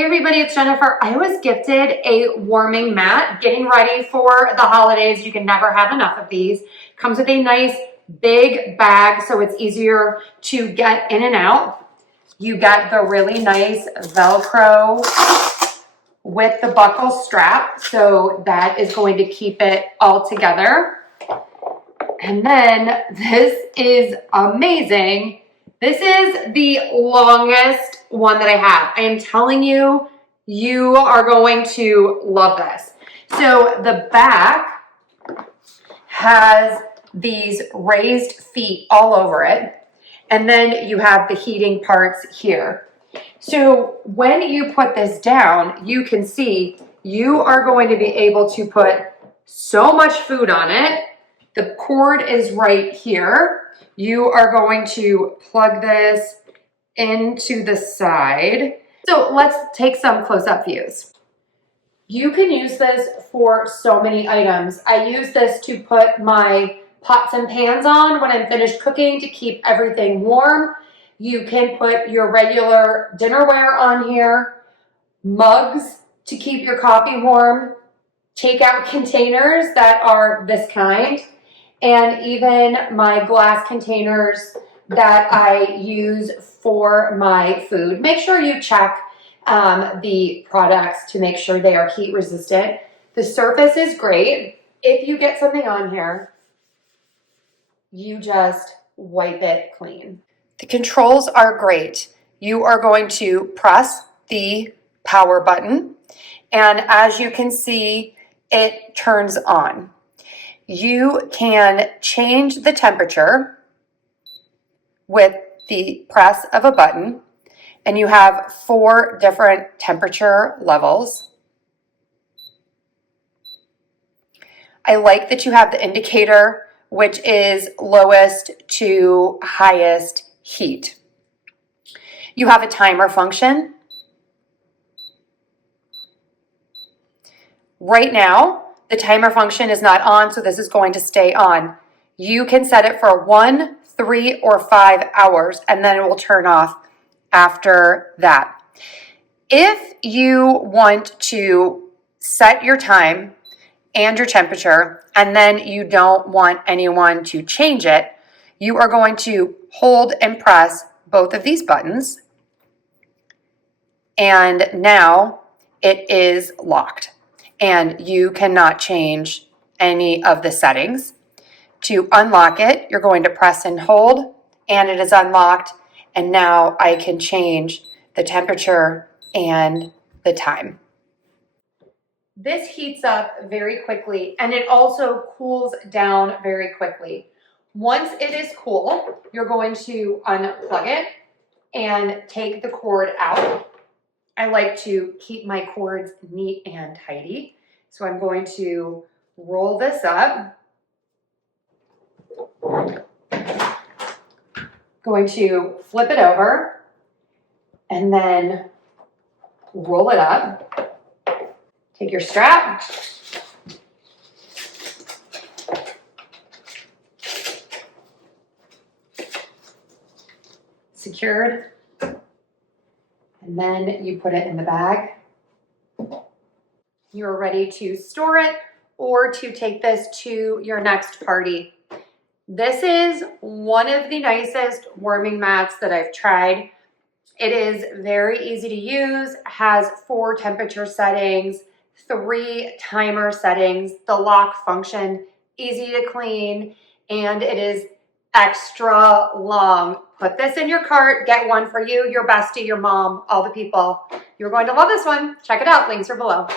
Hey everybody, it's Jennifer. I was gifted a warming mat, getting ready for the holidays. You can never have enough of these. Comes with a nice big bag, so it's easier to get in and out. You get the really nice Velcro with the buckle strap, so that is going to keep it all together. And then this is amazing. This is the longest one that I have. I am telling you, you are going to love this. So the back has these raised feet all over it. And then you have the heating parts here. So when you put this down, you can see you are going to be able to put so much food on it. The cord is right here. You are going to plug this into the side. So let's take some close-up views. You can use this for so many items. I use this to put my pots and pans on when I'm finished cooking to keep everything warm. You can put your regular dinnerware on here, mugs to keep your coffee warm, takeout containers that are this kind, and even my glass containers that I use for my food. Make sure you check the products to make sure they are heat resistant. The surface is great. If you get something on here, you just wipe it clean. The controls are great. You are going to press the power button, and as you can see, it turns on. You can change the temperature with the press of a button, and you have 4 different temperature levels. I like that you have the indicator, which is lowest to highest heat. You have a timer function. Right now, the timer function is not on, so this is going to stay on. You can set it for 1, 3, or 5 hours, and then it will turn off after that. If you want to set your time and your temperature, and then you don't want anyone to change it, you are going to hold and press both of these buttons, and now it is locked, and you cannot change any of the settings. To unlock it, you're going to press and hold, and it is unlocked, and now I can change the temperature and the time. This heats up very quickly, and it also cools down very quickly. Once it is cool, you're going to unplug it and take the cord out. I like to keep my cords neat and tidy, so I'm going to roll this up. Going to flip it over and then roll it up. Take your strap. Secured. And then you put it in the bag. You're ready to store it or to take this to your next party. This is one of the nicest warming mats that I've tried. It is very easy to use, has 4 temperature settings, 3 timer settings, the lock function, easy to clean, and it is extra long. Put this in your cart, get one for you, your bestie, your mom, all the people. You're going to love this one. Check it out, links are below.